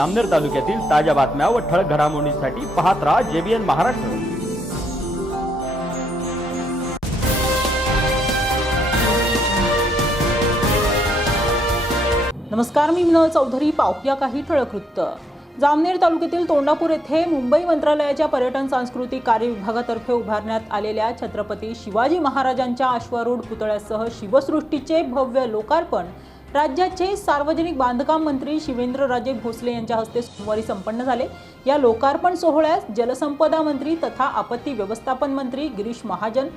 अमनेर तालुक्यातील ताज्या बातम्या व ठळक घडामोडींसाठी पाहत राहा जेबीएन महाराष्ट्र. नमस्कार मी विनोद चौधरी. पाहूया काही ठळक वृत्त. जामनेर तालुक्यातील तोंडापूर येथे मुंबई मंत्रालयाच्या पर्यटन सांस्कृतिक कार्य विभागातर्फे उभारण्यात आलेल्या छत्रपती शिवाजी महाराजांच्या अश्वारूढ पुतळ्यासह शिवसृष्टीचे भव्य लोकार्पण राज्याचे सार्वजनिक बांधकाम मंत्री शिवेंद्रराजे भोसले यांच्या हस्ते सोमवारी संपन्न झाले. या लोकार्पण सोहळ्यास जलसंपदा मंत्री तथा आपत्ती व्यवस्थापन मंत्री गिरीश महाजन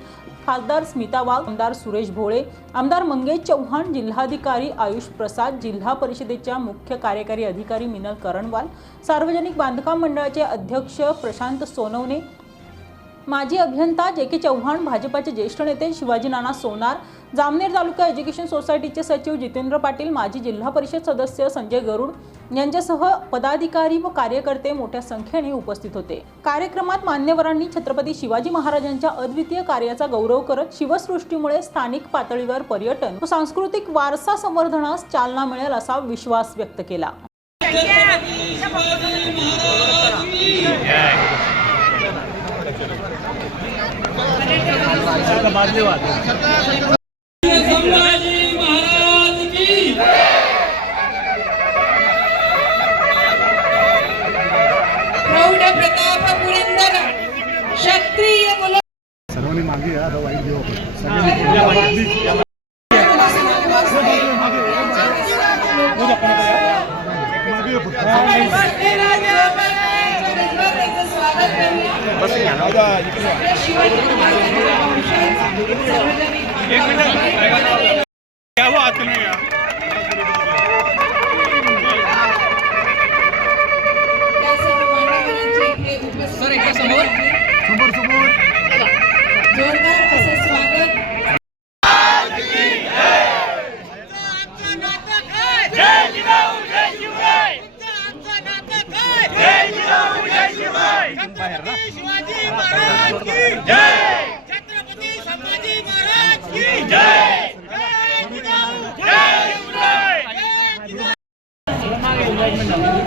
खासदार स्मिता वाघ आमदार सुरेश भोळे आमदार मंगेश चव्हाण जिल्हाधिकारी आयुष प्रसाद जिल्हा परिषदेच्या मुख्य कार्यकारी अधिकारी मिनल करणवाल सार्वजनिक बांधकाम मंडळाचे अध्यक्ष प्रशांत सोनवणे माजी अभियंता जे के चव्हाण भाजपाचे ज्येष्ठ नेते शिवाजी नाना सोनार जामनेर तालुका एज्युकेशन सोसायटीचे सचिव जितेंद्र पाटील माजी जिल्हा परिषद सदस्य संजय गरुड यांच्यासह पदाधिकारी व कार्यकर्ते मोठ्या संख्येने उपस्थित होते. कार्यक्रमात मान्यवरांनी छत्रपती शिवाजी महाराजांच्या अद्वितीय कार्याचा गौरव करत शिवसृष्टीमुळे स्थानिक पातळीवर पर्यटन व सांस्कृतिक वारसा संवर्धनास चालना मिळेल असा विश्वास व्यक्त केला. मुलं सर्वांनी मागे आता वाईट देऊ आपण मागे फक्त स्वागत छत्रपती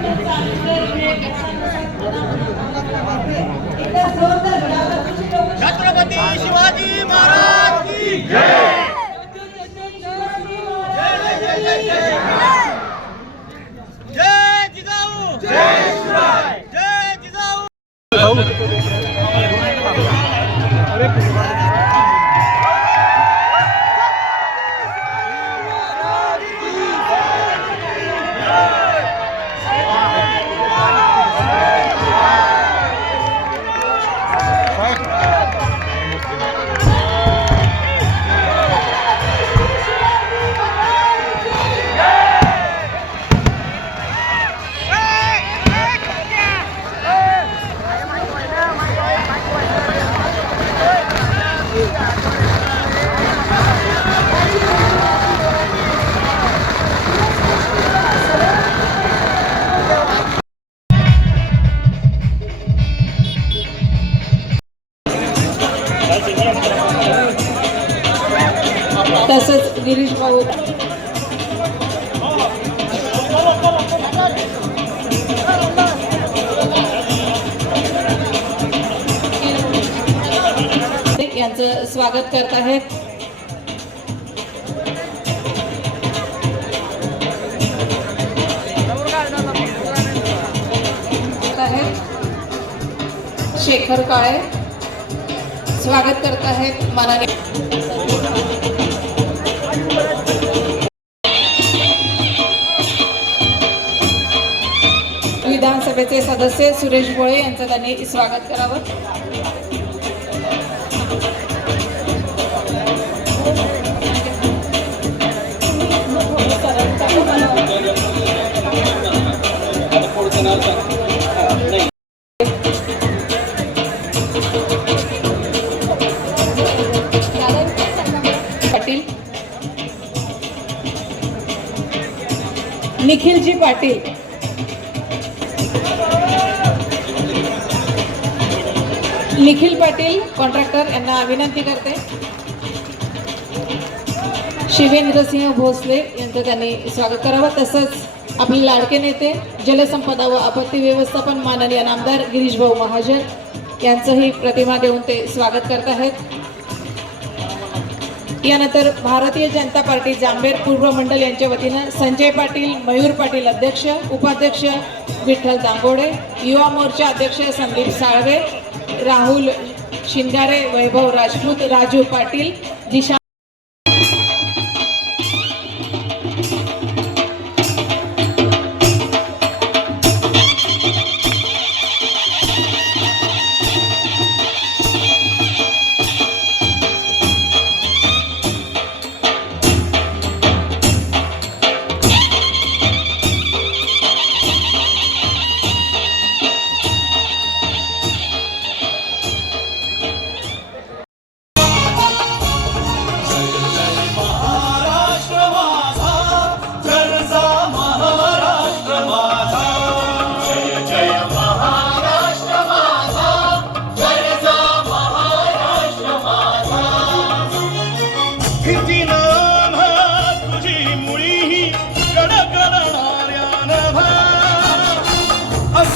स्वागत करत आहेत. शेखर काळे. स्वागत करत आहेत. मनाने विधानसभेचे सदस्य सुरेश भोळे यांचं त्यांनी स्वागत करावं. निखिलजी पाटील. निखिल पाटील कॉन्ट्रॅक्टर यांना विनंती करते. शिवेंद्रसिंह भोसले यांचं त्यांनी स्वागत करावं. तसंच आपले लाडके नेते जलसंपदा व आपत्ती व्यवस्थापन माननीय नामदार गिरीशभाऊ महाजन यांचंही प्रतिमा देऊन ते स्वागत करत आहेत. यानंतर भारतीय जनता पार्टी जांभेर पूर्व मंडल यांच्या वतीनं संजय पाटील मयूर पाटील अध्यक्ष उपाध्यक्ष विठ्ठल दांगोडे युवा मोर्चा अध्यक्ष संदीप साळवे राहुल शिंगारे वैभव राजपूत राजू पाटील दिशा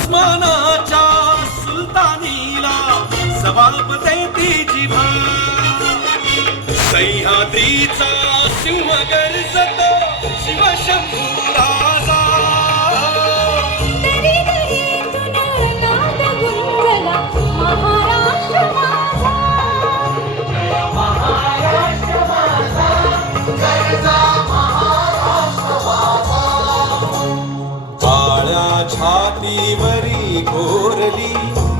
अस्मानाच्या सुलतानीला सवाब देती जिभा. सह्याद्रीचा सिंह गर्जतो शिवशंभू राजा. तरी